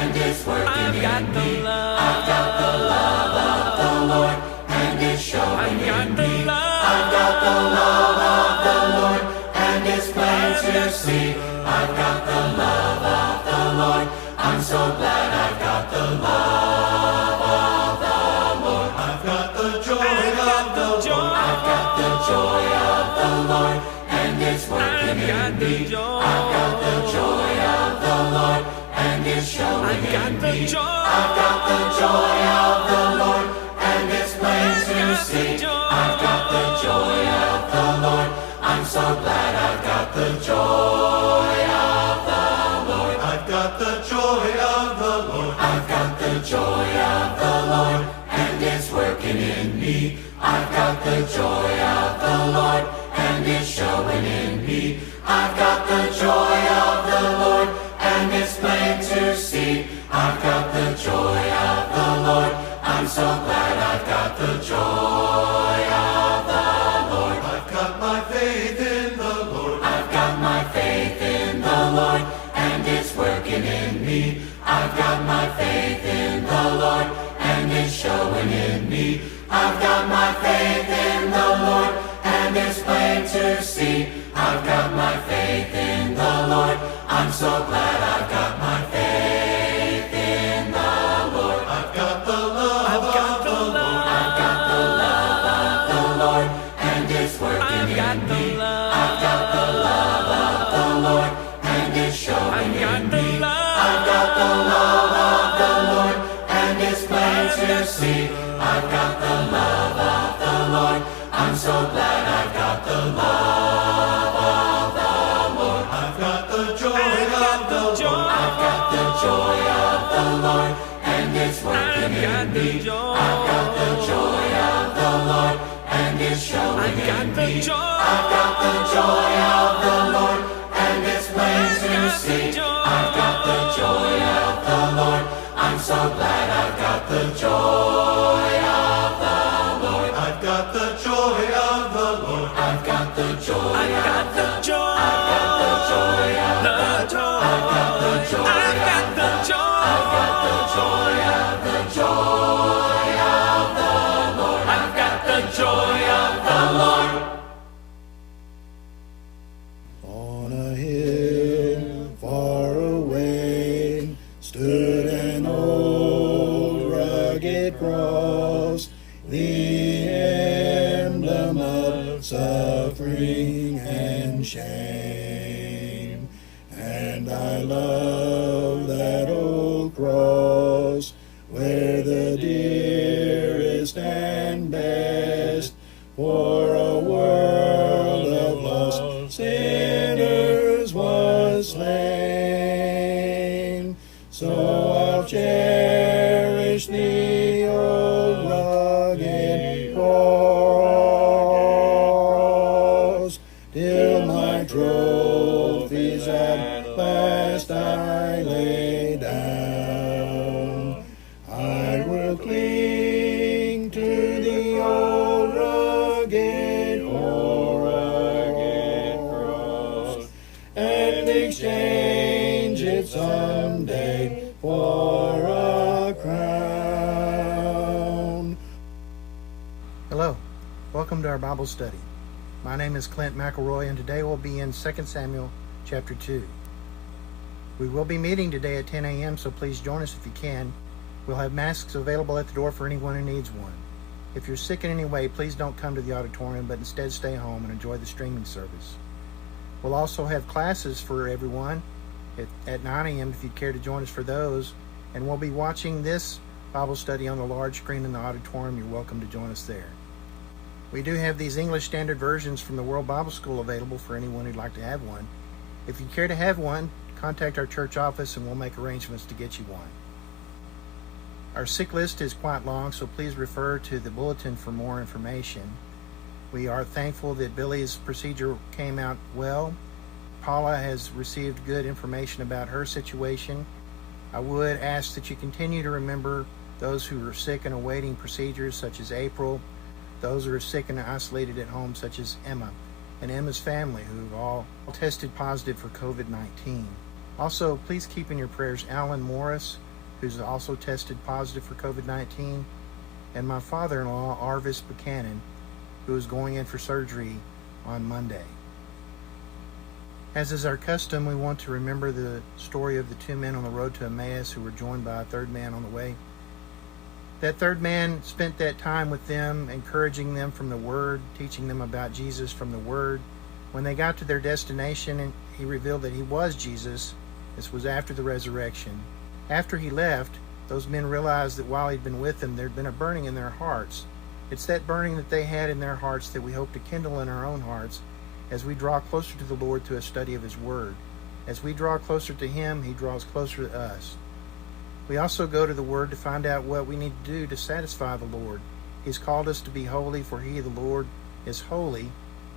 and it's working in me. I've got the love of the Lord, and it's showing in me. I've got the love of the Lord, and it's plain to see. I've got the love of the Lord. I'm so glad I've got the love of the Lord. I've got the joy of the Lord. I've got the joy of the Lord, and it's working in me. I've got the joy of the Lord, and it's showing in me. I've got the joy of the Lord, and it's plain to see. I've got the joy of the Lord. I'm so glad I've got the joy of the Lord. I've got the joy of the Lord. I've got the joy of the Lord, and it's working in me. I've got the joy of the Lord, and it's showing in me. I've got the joy of the Lord, and it's plain to see. I've got the joy of the Lord. I'm so glad I've got the joy of the Lord. I've got my faith in the Lord. I've got my faith in the Lord, and it's working in me. I've got my faith in the Lord, and it's showing in me. I've got my faith in the Lord, and it's plain to see. I've got my faith in the Lord. I'm so glad I've got my faith in the Lord. I've got the love of the Lord. I've got the love of the Lord, and it's working in me. I've got the love of the Lord, and it's showing in me. I've got the love of the Lord, and it's plain to see. I've got the love of the Lord. I'm so glad I've got the love of the Lord. I've got the joy of the Lord. I've got the joy of the Lord, and it's working in me. I've got the joy of the Lord, and it's showing in me. I've got the joy of the Lord, and it's plain to see. I've got the joy of the Lord. I'm so glad I've got the joy of the Lord. I've got the joy of the Lord. I've got the joy of the joy. I've got the joy of the joy. I've got the joy. I've got the joy. I've got the joy of the joy of the Lord. I've got the joy of the Lord. On a hill far away stood an old rugged cross, the emblem of suffering and shame. And I love that old cross, where the dearest and best for a world of lost sinners was slain. So I'll cherish the old rugged cross till my trophies at last I lay down. I will cling to the old rugged cross and exchange it someday for a crown. Hello, welcome to our Bible study. My name is Clint McElroy, and today we'll be in 2 Samuel chapter 2. We will be meeting today at 10 a.m., so please join us if you can. We'll have masks available at the door for anyone who needs one. If you're sick in any way, please don't come to the auditorium, but instead stay home and enjoy the streaming service. We'll also have classes for everyone at 9 a.m. if you care to join us for those, and we'll be watching this Bible study on the large screen in the auditorium. You're welcome to join us there. We do have these English Standard Versions from the World Bible School available for anyone who'd like to have one. If you care to have one, contact our church office and we'll make arrangements to get you one. Our sick list is quite long, so please refer to the bulletin for more information. We are thankful that Billy's procedure came out well. Paula has received good information about her situation. I would ask that you continue to remember those who are sick and awaiting procedures, such as April, those who are sick and isolated at home, such as Emma, and Emma's family, who have all tested positive for COVID-19. Also, please keep in your prayers Alan Morris, who's also tested positive for COVID-19, and my father-in-law, Arvis Buchanan, who is going in for surgery on Monday. As is our custom, we want to remember the story of the two men on the road to Emmaus who were joined by a third man on the way. That third man spent that time with them, encouraging them from the Word, teaching them about Jesus from the Word. When they got to their destination, and he revealed that he was Jesus. This was after the resurrection. After he left, those men realized that while he'd been with them, there'd been a burning in their hearts. It's that burning that they had in their hearts that we hope to kindle in our own hearts as we draw closer to the Lord through a study of his Word. As we draw closer to him, he draws closer to us. We also go to the Word to find out what we need to do to satisfy the Lord. He's called us to be holy, for he, the Lord, is holy,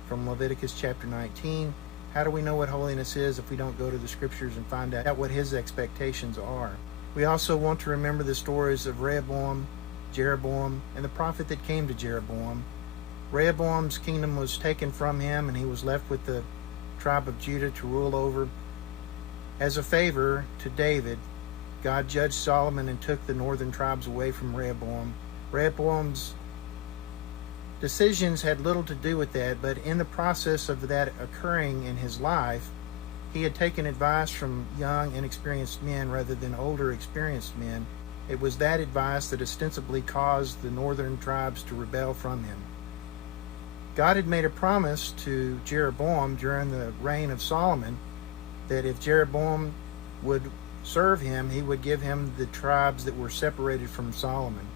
from Leviticus chapter 19. How do we know what holiness is if we don't go to the Scriptures and find out what his expectations are? We also want to remember the stories of Rehoboam, Jeroboam, and the prophet that came to Jeroboam. Rehoboam's kingdom was taken from him, and he was left with the tribe of Judah to rule over. As a favor to David, God judged Solomon and took the northern tribes away from Rehoboam. Rehoboam's decisions had little to do with that, but in the process of that occurring in his life, he had taken advice from young, inexperienced men rather than older, experienced men. It was that advice that ostensibly caused the northern tribes to rebel from him. God had made a promise to Jeroboam during the reign of Solomon that if Jeroboam would serve him, he would give him the tribes that were separated from Solomon.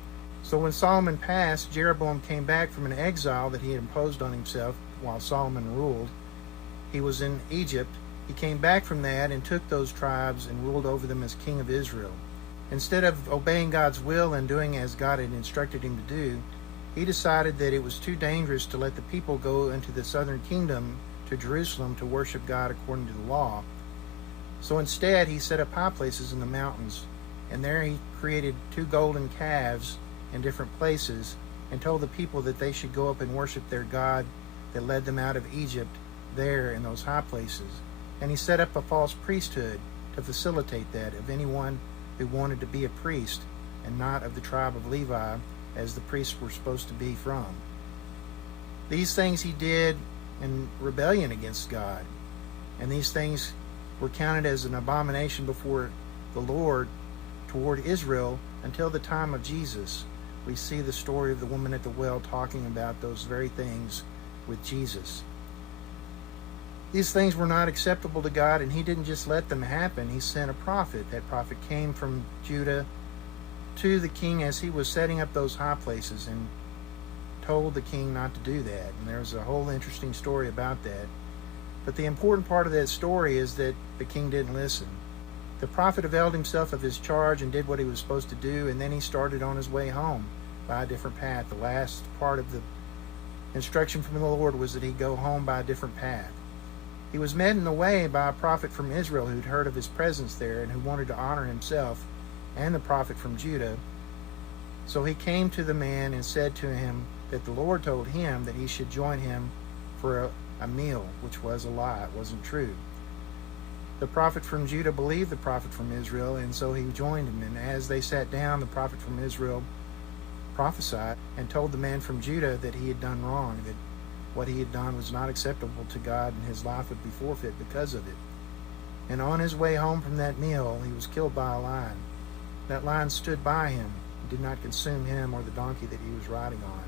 So when Solomon passed, Jeroboam came back from an exile that he had imposed on himself while Solomon ruled. He was in Egypt. He came back from that and took those tribes and ruled over them as king of Israel. Instead of obeying God's will and doing as God had instructed him to do, he decided that it was too dangerous to let the people go into the southern kingdom to Jerusalem to worship God according to the law. So instead, he set up high places in the mountains, and there he created 2 golden calves in different places and told the people that they should go up and worship their God that led them out of Egypt there in those high places. And he set up a false priesthood to facilitate that of anyone who wanted to be a priest and not of the tribe of Levi, as the priests were supposed to be from. These things he did in rebellion against God, and these things were counted as an abomination before the Lord toward Israel until the time of Jesus. We see the story of the woman at the well talking about those very things with Jesus. These things were not acceptable to God, and he didn't just let them happen. He sent a prophet. That prophet came from Judah to the king as he was setting up those high places and told the king not to do that. And there's a whole interesting story about that. But the important part of that story is that the king didn't listen. The prophet availed himself of his charge and did what he was supposed to do, and then he started on his way home by a different path. The last part of the instruction from the Lord was that he go home by a different path. He was met in the way by a prophet from Israel who'd heard of his presence there and who wanted to honor himself and the prophet from Judah. So he came to the man and said to him that the Lord told him that he should join him for a meal, which was a lie. It wasn't true. The prophet from Judah believed the prophet from Israel, and so he joined him. And as they sat down, the prophet from Israel prophesied and told the man from Judah that he had done wrong, that what he had done was not acceptable to God, and his life would be forfeit because of it. And on his way home from that meal, he was killed by a lion. That lion stood by him and did not consume him or the donkey that he was riding on.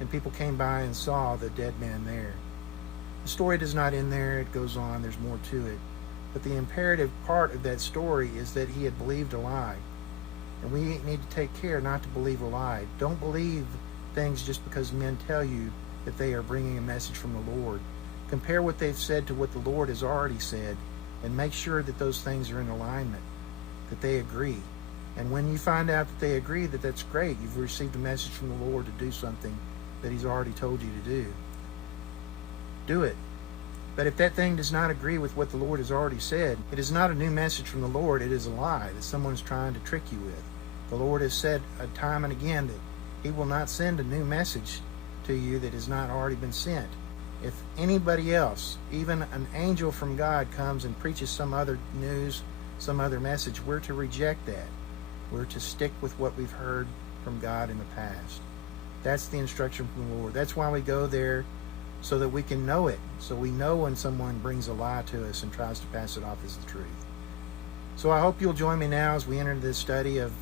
And people came by and saw the dead man there. The story does not end there. It goes on. There's more to it. But the imperative part of that story is that he had believed a lie. And we need to take care not to believe a lie. Don't believe things just because men tell you that they are bringing a message from the Lord. Compare what they've said to what the Lord has already said, and make sure that those things are in alignment, that they agree. And when you find out that they agree, that's great. You've received a message from the Lord to do something that he's already told you to do. Do it. But if that thing does not agree with what the Lord has already said, it is not a new message from the Lord. It is a lie that someone's trying to trick you with. The Lord has said time and again that he will not send a new message to you that has not already been sent. If anybody else, even an angel from God, comes and preaches some other news, some other message, we're to reject that. We're to stick with what we've heard from God in the past. That's the instruction from the Lord. That's why we go there, so that we can know it. So we know when someone brings a lie to us and tries to pass it off as the truth. So I hope you'll join me now as we enter this study of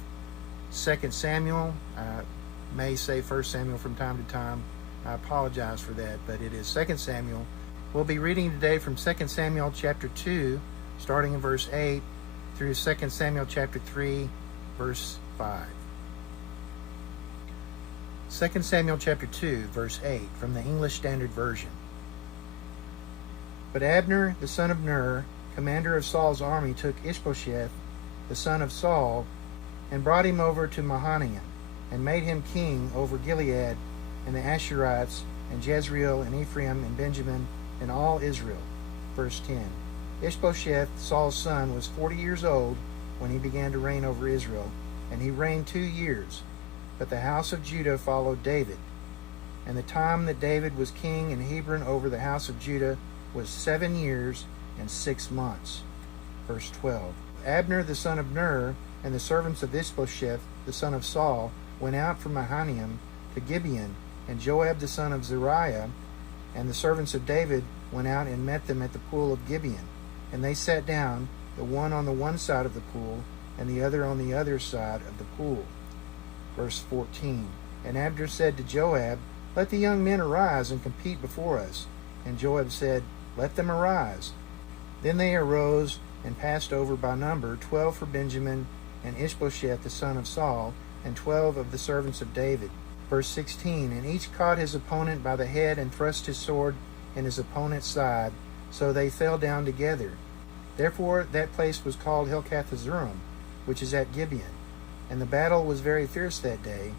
2 Samuel. I may say 1 Samuel from time to time. I apologize for that, but it is 2 Samuel. We'll be reading today from 2 Samuel chapter 2, starting in verse 8, through 2 Samuel chapter 3, verse 5. 2 Samuel chapter 2, verse 8, from the English Standard Version. But Abner, the son of Ner, commander of Saul's army, took Ishbosheth, the son of Saul, and brought him over to Mahanaim, and made him king over Gilead, and the Asherites, and Jezreel, and Ephraim, and Benjamin, and all Israel. Verse 10. Ishbosheth, Saul's son, was 40 years old when he began to reign over Israel, and he reigned 2 years. But the house of Judah followed David. And the time that David was king in Hebron over the house of Judah was 7 years and 6 months. Verse 12. Abner the son of Ner and the servants of Ishbosheth the son of Saul went out from Mahanaim to Gibeon, and Joab the son of Zeruiah and the servants of David went out and met them at the pool of Gibeon. And they sat down, the one on the one side of the pool, and the other on the other side of the pool. Verse 14. And Abner said to Joab, Let the young men arise and compete before us. And Joab said, Let them arise. Then they arose and passed over by number 12 for Benjamin, and Ishbosheth the son of Saul, and 12 of the servants of David. Verse 16. And each caught his opponent by the head and thrust his sword in his opponent's side, so they fell down together. Therefore that place was called Helkath-Hazurim, which is at Gibeon. And the battle was very fierce that day,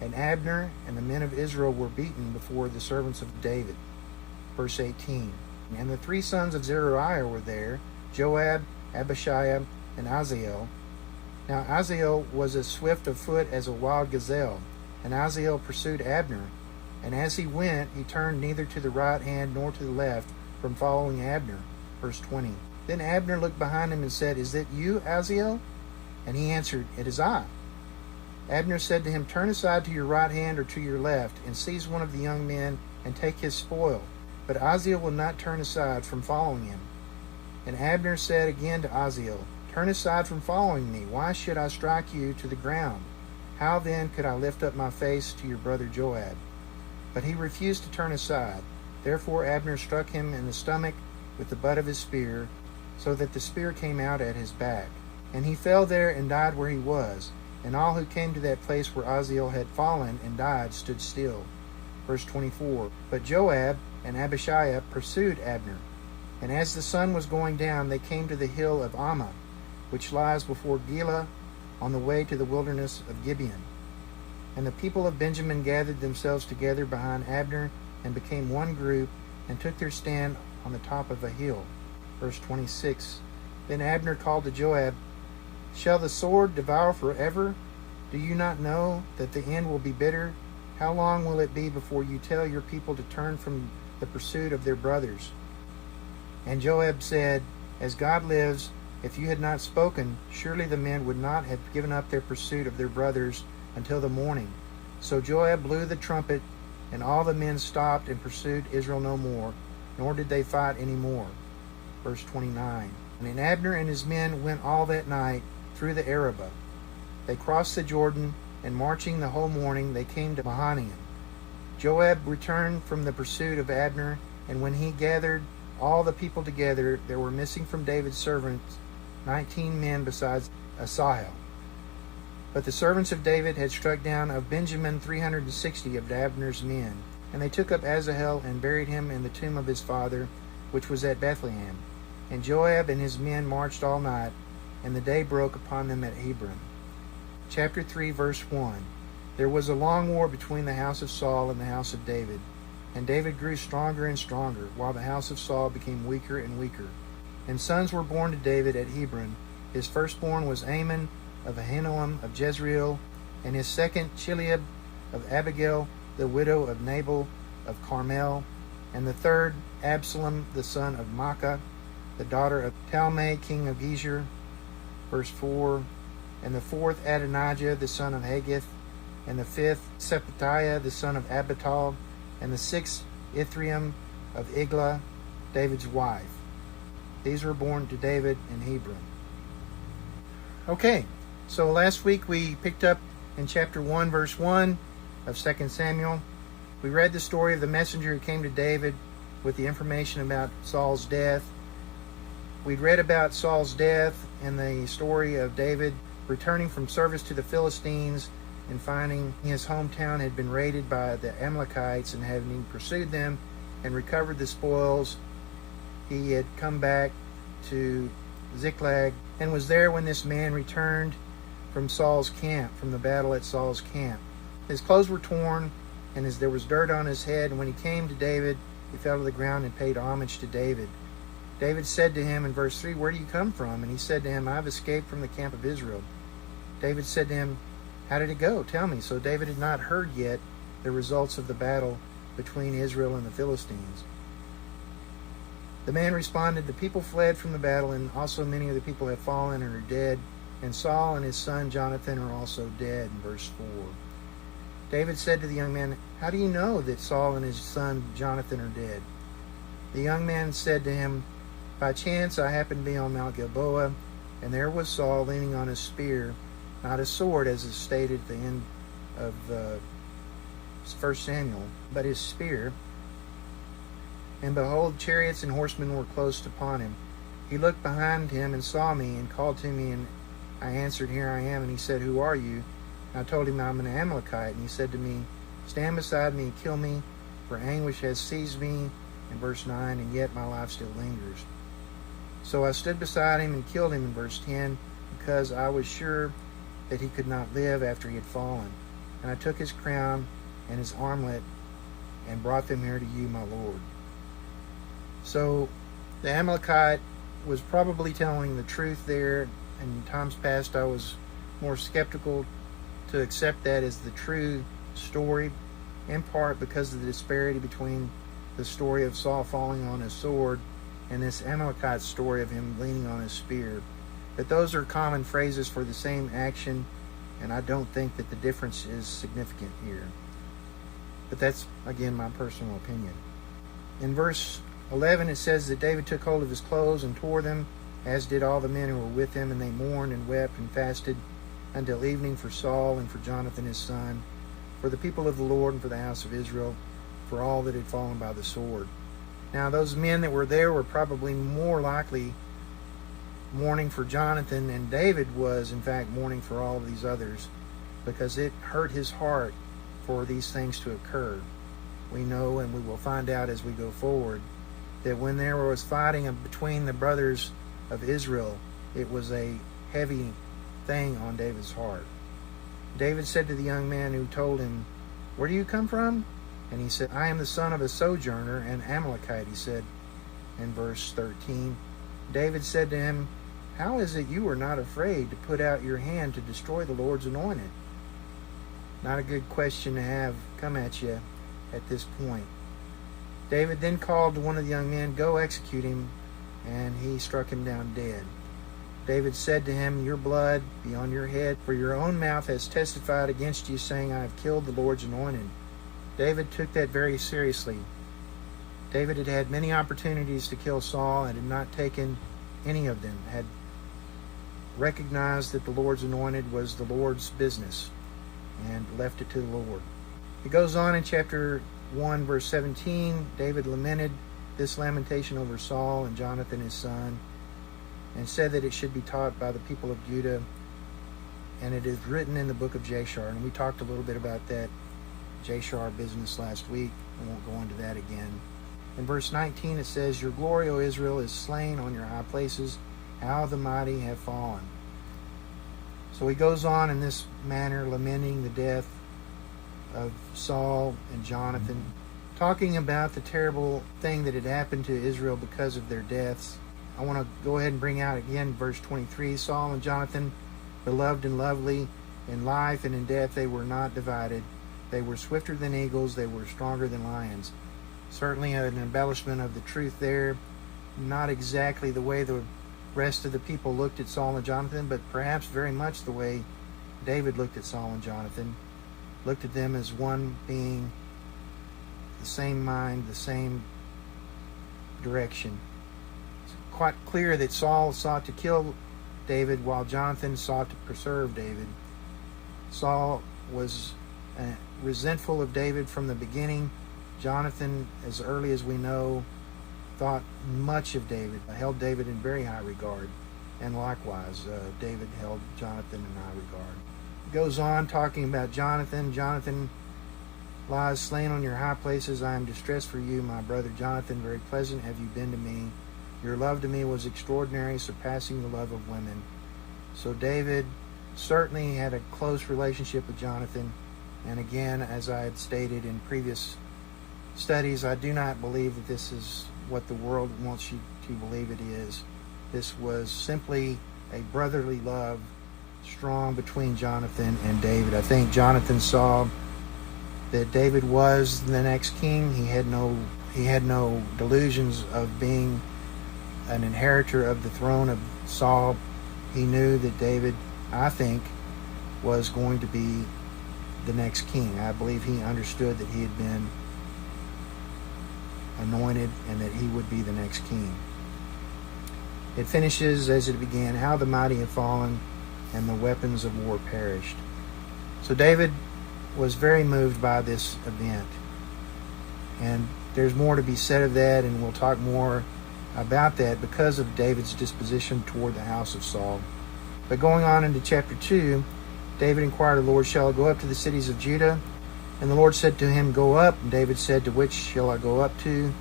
and Abner and the men of Israel were beaten before the servants of David. Verse 18. And the 3 sons of Zeruiah were there, Joab, Abishai, and Azael. Now Azael was as swift of foot as a wild gazelle, and Azael pursued Abner. And as he went, he turned neither to the right hand nor to the left from following Abner. Verse 20. Then Abner looked behind him and said, Is it you, Azael? And he answered, It is I. Abner said to him, Turn aside to your right hand or to your left, and seize one of the young men, and take his spoil. But Azael will not turn aside from following him. And Abner said again to Azael, Turn aside from following me. Why should I strike you to the ground? How then could I lift up my face to your brother Joab? But he refused to turn aside. Therefore Abner struck him in the stomach with the butt of his spear, so that the spear came out at his back. And he fell there and died where he was. And all who came to that place where Azael had fallen and died stood still. Verse 24. But Joab and Abishai pursued Abner. And as the sun was going down, they came to the hill of Ammah, which lies before Gila, on the way to the wilderness of Gibeon. And the people of Benjamin gathered themselves together behind Abner, and became one group, and took their stand on the top of a hill. Verse 26. Then Abner called to Joab, Shall the sword devour forever? Do you not know that the end will be bitter? How long will it be before you tell your people to turn from the pursuit of their brothers? And Joab said, As God lives, if you had not spoken, surely the men would not have given up their pursuit of their brothers until the morning. So Joab blew the trumpet, and all the men stopped and pursued Israel no more, nor did they fight any more. Verse 29. And Abner and his men went all that night through the Arabah. They crossed the Jordan, and marching the whole morning, they came to Mahanaim. Joab returned from the pursuit of Abner, and when he gathered all the people together, there were missing from David's servants 19 men besides Asahel. But the servants of David had struck down of Benjamin 360 of Abner's men, and they took up Asahel and buried him in the tomb of his father, which was at Bethlehem. And Joab and his men marched all night, and the day broke upon them at Hebron. Chapter 3, verse 1. There was a long war between the house of Saul and the house of David, and David grew stronger and stronger, while the house of Saul became weaker and weaker. And sons were born to David at Hebron. His firstborn was Amon of Ahinoam of Jezreel, and his second Chileab of Abigail, the widow of Nabal of Carmel, and the third Absalom the son of Maacah, the daughter of Talmai king of Geshur. Verse 4. and the fourth Adonijah the son of Haggith, and the fifth Shephatiah the son of Abital, and the sixth Ithream of Iglah, David's wife. These were born to David in Hebron. Okay, so last week we picked up in chapter 1, verse 1 of 2 Samuel. We read the story of the messenger who came to David with the information about Saul's death. We'd read about Saul's death and the story of David returning from service to the Philistines and finding his hometown had been raided by the Amalekites, and having pursued them and recovered the spoils, he had come back to Ziklag and was there when this man returned from Saul's camp, from the battle at Saul's camp. His clothes were torn, and as there was dirt on his head, and when he came to David, he fell to the ground and paid homage to David. David said to him in verse 3, "Where do you come from?" And he said to him, "I have escaped from the camp of Israel." David said to him, "How did it go? Tell me." So David had not heard yet the results of the battle between Israel and the Philistines. The man responded, "The people fled from the battle, and also many of the people have fallen and are dead, and Saul and his son Jonathan are also dead." In verse 4. David said to the young man, "How do you know that Saul and his son Jonathan are dead?" The young man said to him, "By chance I happened to be on Mount Gilboa, and there was Saul leaning on his spear, not his sword, as is stated at the end of 1 Samuel, but his spear. And behold, chariots and horsemen were close upon him. He looked behind him and saw me, and called to me, and I answered, 'Here I am.' And he said, 'Who are you?' And I told him, 'I'm an Amalekite.' And he said to me, 'Stand beside me and kill me, for anguish has seized me.' In verse 9, and yet my life still lingers. So I stood beside him and killed him, in verse 10, because I was sure that he could not live after he had fallen. And I took his crown and his armlet and brought them here to you, my Lord." So the Amalekite was probably telling the truth there. In times past, I was more skeptical to accept that as the true story, in part because of the disparity between the story of Saul falling on his sword and this Amalekite story of him leaning on his spear. But those are common phrases for the same action, and I don't think that the difference is significant here. But that's, again, my personal opinion. In verse 11, it says that David took hold of his clothes and tore them, as did all the men who were with him, and they mourned and wept and fasted until evening for Saul and for Jonathan his son, for the people of the Lord and for the house of Israel, for all that had fallen by the sword. Now those men that were there were probably more likely mourning for Jonathan, and David was in fact mourning for all of these others, because it hurt his heart for these things to occur. We know, and we will find out as we go forward, that when there was fighting between the brothers of Israel, it was a heavy thing on David's heart. David said to the young man who told him, "Where do you come from?" And he said, "I am the son of a sojourner, an Amalekite," he said in verse 13. David said to him, "How is it you are not afraid to put out your hand to destroy the Lord's anointed?" Not a good question to have come at you at this point. David then called to one of the young men, "Go execute him," and he struck him down dead. David said to him, "Your blood be on your head, for your own mouth has testified against you, saying, 'I have killed the Lord's anointed.'" David took that very seriously. David had had many opportunities to kill Saul and had not taken any of them, had recognized that the Lord's anointed was the Lord's business and left it to the Lord. It goes on in chapter 1, verse 17. David lamented this lamentation over Saul and Jonathan his son, and said that it should be taught by the people of Judah, and it is written in the book of Jashar. And we talked a little bit about that Jashar business last week. I won't go into that again. In verse 19 it says, "Your glory, O Israel, is slain on your high places. How the mighty have fallen." So he goes on in this manner, lamenting the death of Saul and Jonathan, talking about the terrible thing that had happened to Israel because of their deaths. I want to go ahead and bring out again verse 23. "Saul and Jonathan, beloved and lovely, in life and in death they were not divided. They were swifter than eagles, they were stronger than lions." Certainly an embellishment of the truth there. Not exactly the way the rest of the people looked at Saul and Jonathan, but perhaps very much the way David looked at Saul and Jonathan, looked at them as one being the same mind, the same direction. It's quite clear that Saul sought to kill David while Jonathan sought to preserve David. Saul was resentful of David from the beginning. Jonathan, as early as we know, thought much of David, held David in very high regard, and likewise David held Jonathan in high regard. It goes on talking about Jonathan. Jonathan lies slain on your high places. I am distressed for you, my brother Jonathan. Very pleasant have you been to me. Your love to me was extraordinary, surpassing the love of women. So David certainly had a close relationship with Jonathan. And again, as I had stated in previous studies, I do not believe that this is what the world wants you to believe it is. This was simply a brotherly love strong between Jonathan and David. I think Jonathan saw that David was the next king. He had no delusions of being an inheritor of the throne of Saul. He knew that David, I think, was going to be the next king. I believe he understood that he had been anointed and that he would be the next king. It finishes as it began, how the mighty have fallen and the weapons of war perished. So David was very moved by this event. And there's more to be said of that, and we'll talk more about that because of David's disposition toward the house of Saul. But going on into chapter 2, David inquired of the Lord, shall I go up to the cities of Judah? And the Lord said to him, go up. And David said, to which shall I go up to?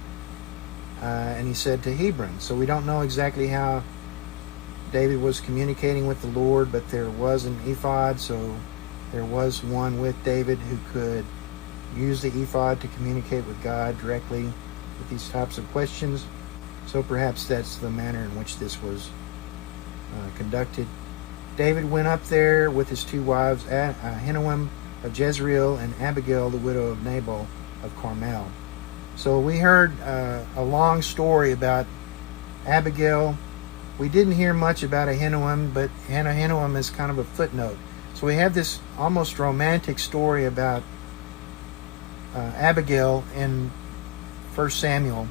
And he said, to Hebron. So we don't know exactly how David was communicating with the Lord, but there was an ephod, so there was one with David who could use the ephod to communicate with God directly with these types of questions. So perhaps that's the manner in which this was conducted. David went up there with his two wives, Ahinoam of Jezreel and Abigail, the widow of Nabal of Carmel. So we heard a long story about Abigail. We didn't hear much about Ahinoam, but Ahinoam is kind of a footnote. So we have this almost romantic story about Abigail in 1 Samuel.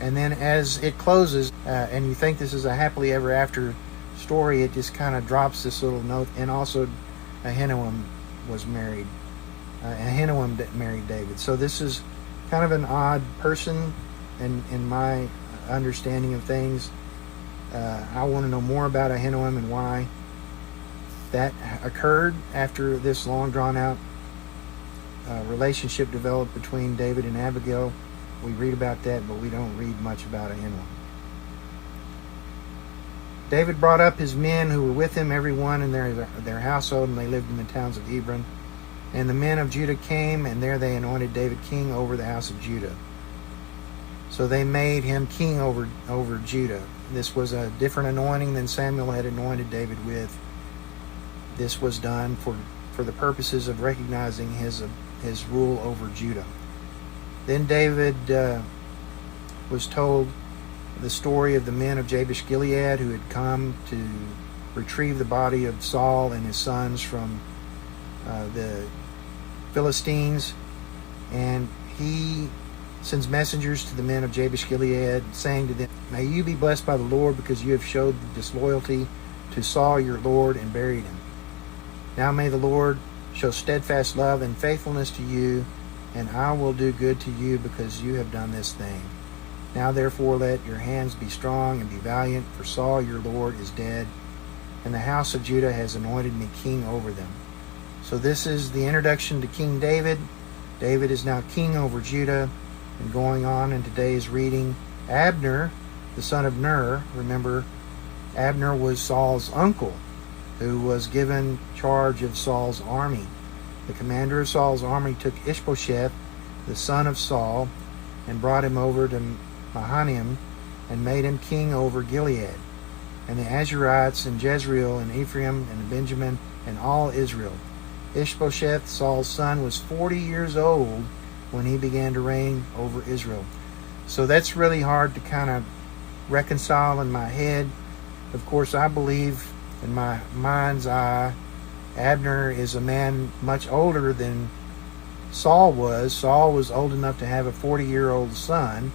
And then as it closes, and you think this is a happily ever after story, it just kind of drops this little note. And also Ahinoam was married. Ahinoam married David. So this is kind of an odd person in my understanding of things. I want to know more about Ahinoam and why that occurred after this long drawn out relationship developed between David and Abigail. We read about that, but we don't read much about Ahinoam. David brought up his men who were with him, every one in their household, and they lived in the towns of Hebron. And the men of Judah came, and there they anointed David king over the house of Judah. So they made him king over Judah. This was a different anointing than Samuel had anointed David with. This was done for the purposes of recognizing his rule over Judah. Then David was told the story of the men of Jabesh Gilead who had come to retrieve the body of Saul and his sons from the Philistines. And he sends messengers to the men of Jabesh Gilead, saying to them, may you be blessed by the Lord, because you have showed disloyalty to Saul your Lord and buried him. Now may the Lord show steadfast love and faithfulness to you, and I will do good to you, because you have done this thing. Now therefore let your hands be strong and be valiant, for Saul your Lord is dead, and the house of Judah has anointed me king over them. So this is the introduction to King David. David is now king over Judah. And going on in today's reading, Abner, the son of Ner, remember, Abner was Saul's uncle, who was given charge of Saul's army. The commander of Saul's army took Ishbosheth, the son of Saul, and brought him over to Mahanaim, and made him king over Gilead, and the Asherites, and Jezreel, and Ephraim, and Benjamin, and all Israel. Ishbosheth, Saul's son, was 40 years old when he began to reign over Israel. So that's really hard to kind of reconcile in my head. Of course, I believe in my mind's eye, Abner is a man much older than Saul was. Saul was old enough to have a 40-year-old son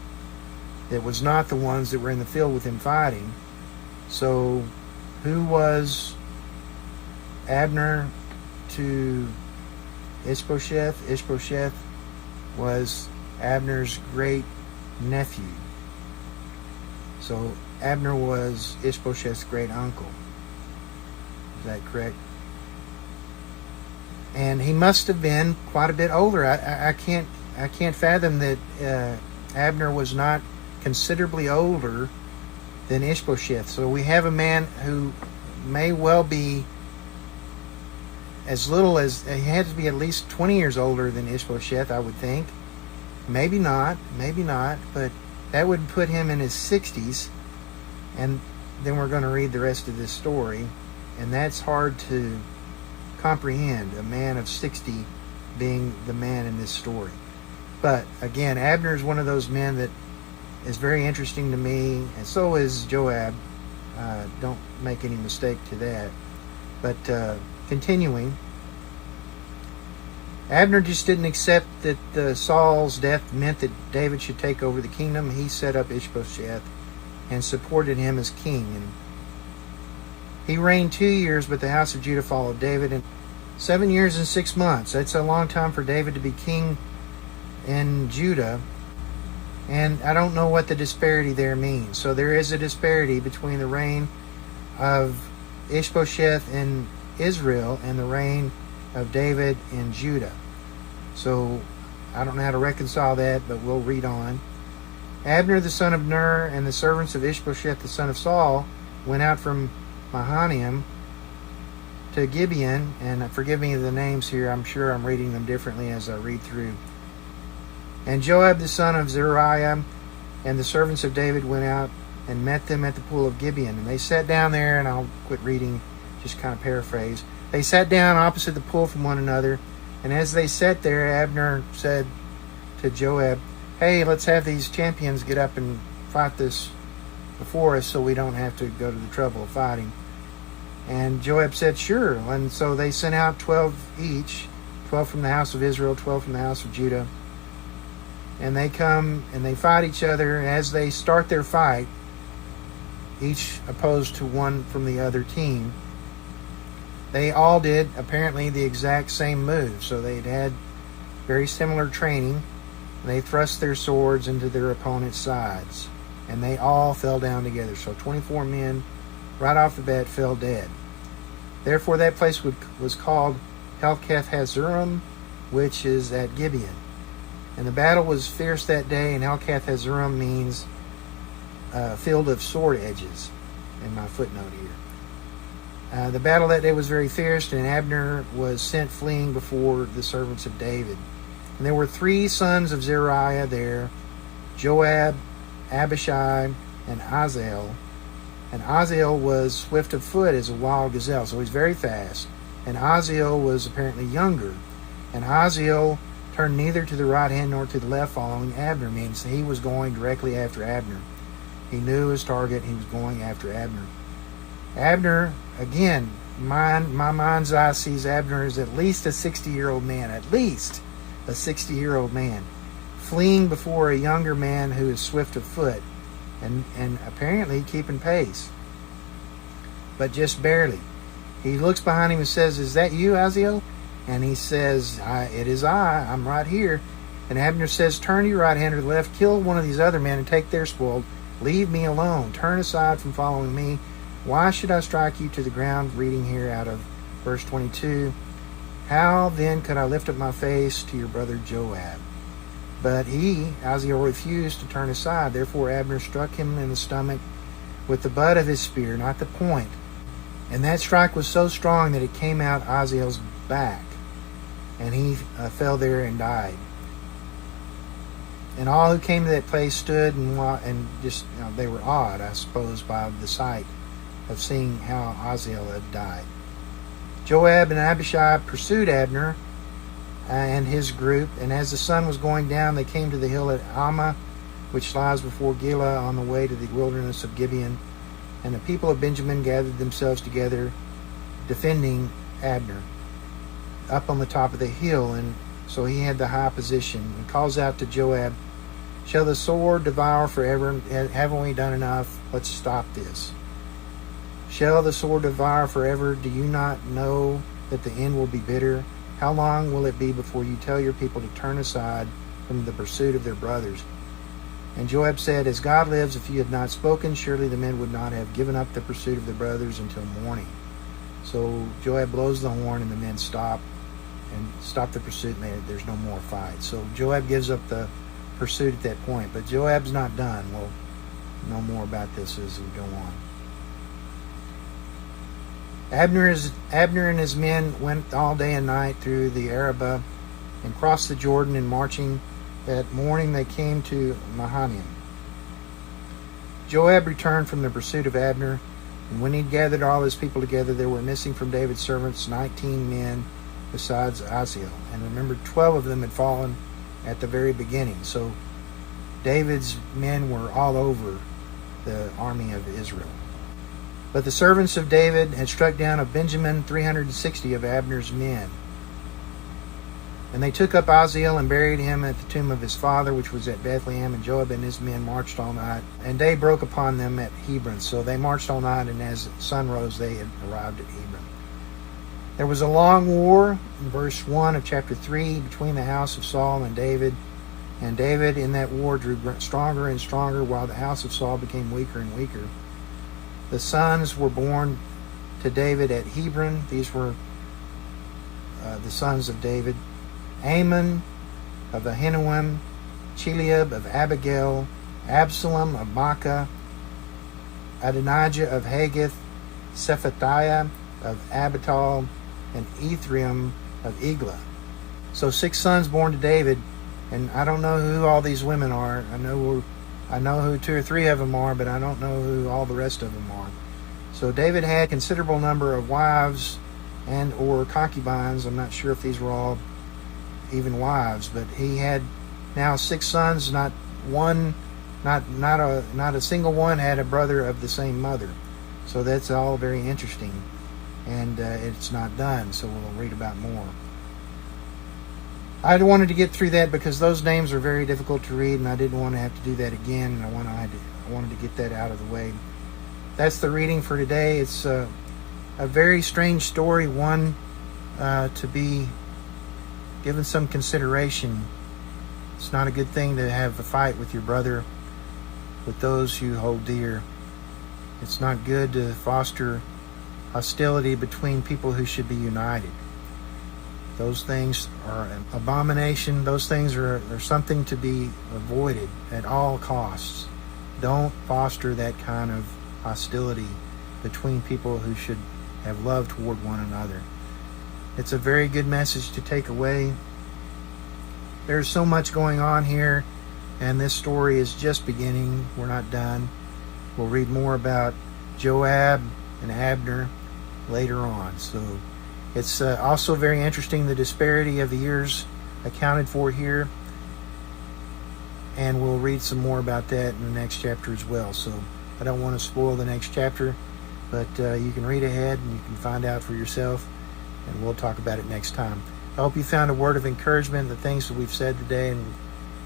that was not the ones that were in the field with him fighting. So who was Abner to Ishbosheth? Ishbosheth was Abner's great nephew. So Abner was Ishbosheth's great uncle. Is that correct? And he must have been quite a bit older. I can't fathom that Abner was not considerably older than Ishbosheth. So we have a man who may well be as little as, he had to be at least 20 years older than Ishbosheth, I would think. Maybe not, but that would put him in his 60s. And then we're going to read the rest of this story, and that's hard to comprehend, a man of 60 being the man in this story. But again, Abner is one of those men that is very interesting to me, and so is Joab. Don't make any mistake to that. But continuing, Abner just didn't accept that Saul's death meant that David should take over the kingdom. He set up Ishbosheth and supported him as king. And he reigned 2 years, but the house of Judah followed David. And 7 years and 6 months. That's a long time for David to be king in Judah. And I don't know what the disparity there means. So there is a disparity between the reign of Ishbosheth in Israel and the reign of David in Judah. So I don't know how to reconcile that, but we'll read on. Abner the son of Ner and the servants of Ishbosheth the son of Saul went out from Mahanaim to Gibeon, and forgive me the names here, I'm sure I'm reading them differently as I read through. And Joab the son of Zeruiah and the servants of David went out and met them at the pool of Gibeon. And they sat down there, and I'll quit reading, just kind of paraphrase. They sat down opposite the pool from one another, and as they sat there, Abner said to Joab, "Hey, let's have these champions get up and fight this before us so we don't have to go to the trouble of fighting." And Joab said, "Sure." And so they sent out 12 each, 12 from the house of Israel, 12 from the house of Judah. And they come and they fight each other. And as they start their fight, each opposed to one from the other team, they all did apparently the exact same move. So they'd had very similar training. They thrust their swords into their opponent's sides, and they all fell down together. So 24 men right off the bat fell dead. Therefore that place was called Helkath Hazurim, which is at Gibeon. And the battle was fierce that day, and Helkath Hazurim means field of sword edges in my footnote here. The battle that day was very fierce, and Abner was sent fleeing before the servants of David. And there were 3 sons of Zeruiah there, Joab, Abishai, and Azael. And Azael was swift of foot as a wild gazelle, so he's very fast. And Azael was apparently younger. And Azael turned neither to the right hand nor to the left, following Abner, means he was going directly after Abner. He knew his target. He was going after Abner. Abner, again, my mind's eye sees Abner as at least a 60-year-old man, at least a 60-year-old man, fleeing before a younger man who is swift of foot and apparently keeping pace, but just barely. He looks behind him and says, "Is that you, Azael?" And he says, "It is I. I'm right here." And Abner says, "Turn to your right hand or the left, kill one of these other men and take their spoil. Leave me alone. Turn aside from following me. Why should I strike you to the ground?" Reading here out of verse 22. "How then could I lift up my face to your brother Joab?" But he, Azael, refused to turn aside. Therefore Abner struck him in the stomach with the butt of his spear, not the point. And that strike was so strong that it came out Azael's back, and he fell there and died. And all who came to that place stood and just, they were awed, I suppose, by the sight of seeing how Azael had died. Joab and Abishai pursued Abner and his group, and as the sun was going down, they came to the hill at Ammah, which lies before Gilah on the way to the wilderness of Gibeon. And the people of Benjamin gathered themselves together, defending Abner up on the top of the hill, and so he had the high position, and calls out to Joab, "Shall the sword devour forever? Haven't we done enough? Let's stop this. Shall the sword devour forever? Do you not know that the end will be bitter? How long will it be before you tell your people to turn aside from the pursuit of their brothers?" And Joab said, "As God lives, if you had not spoken, surely the men would not have given up the pursuit of their brothers until morning." So Joab blows the horn, and the men stop the pursuit, and there's no more fight. So Joab gives up the pursuit at that point. But Joab's not done. We'll know more about this as we go on. Abner and his men went all day and night through the Arabah and crossed the Jordan, and marching that morning they came to Mahanaim. Joab returned from the pursuit of Abner, and when he'd gathered all his people together, there were missing from David's servants 19 men besides Aziel. And remember, 12 of them had fallen at the very beginning. So David's men were all over the army of Israel. But the servants of David had struck down of Benjamin 360 of Abner's men. And they took up Aziel and buried him at the tomb of his father, which was at Bethlehem. And Joab and his men marched all night, and day broke upon them at Hebron. So they marched all night, and as the sun rose, they had arrived at Hebron. There was a long war, in verse 1 of chapter 3, between the house of Saul and David. And David in that war drew stronger and stronger, while the house of Saul became weaker and weaker. The sons were born to David at Hebron. These were the sons of David: Amon of Ahinoam, Chileab of Abigail, Absalom of Maacah, Adonijah of Haggith, Shephatiah of Abital, and Ephraim of Eglah. So 6 sons born to David, and I don't know who all these women are. I know who 2 or 3 of them are, but I don't know who all the rest of them are. So David had a considerable number of wives and or concubines. I'm not sure if these were all even wives, but he had now 6 sons. Not a single one had a brother of the same mother. So that's all very interesting, and it's not done. So we'll read about more. I wanted to get through that because those names are very difficult to read, and I didn't want to have to do that again. And I wanted to get that out of the way. That's the reading for today. It's a very strange story, one to be given some consideration. It's not a good thing to have a fight with your brother, with those you hold dear. It's not good to foster hostility between people who should be united. Those things are an abomination. Those things are something to be avoided at all costs. Don't foster that kind of hostility between people who should have love toward one another. It's a very good message to take away. There's so much going on here, and this story is just beginning. We're not done. We'll read more about Joab and Abner later on. So it's also very interesting, the disparity of the years accounted for here. And we'll read some more about that in the next chapter as well. So I don't want to spoil the next chapter, but you can read ahead and you can find out for yourself, and we'll talk about it next time. I hope you found a word of encouragement in the things that we've said today and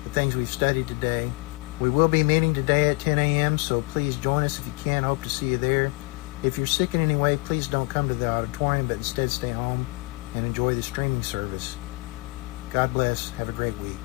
the things we've studied today. We will be meeting today at 10 a.m., so please join us if you can. Hope to see you there. If you're sick in any way, please don't come to the auditorium, but instead stay home and enjoy the streaming service. God bless. Have a great week.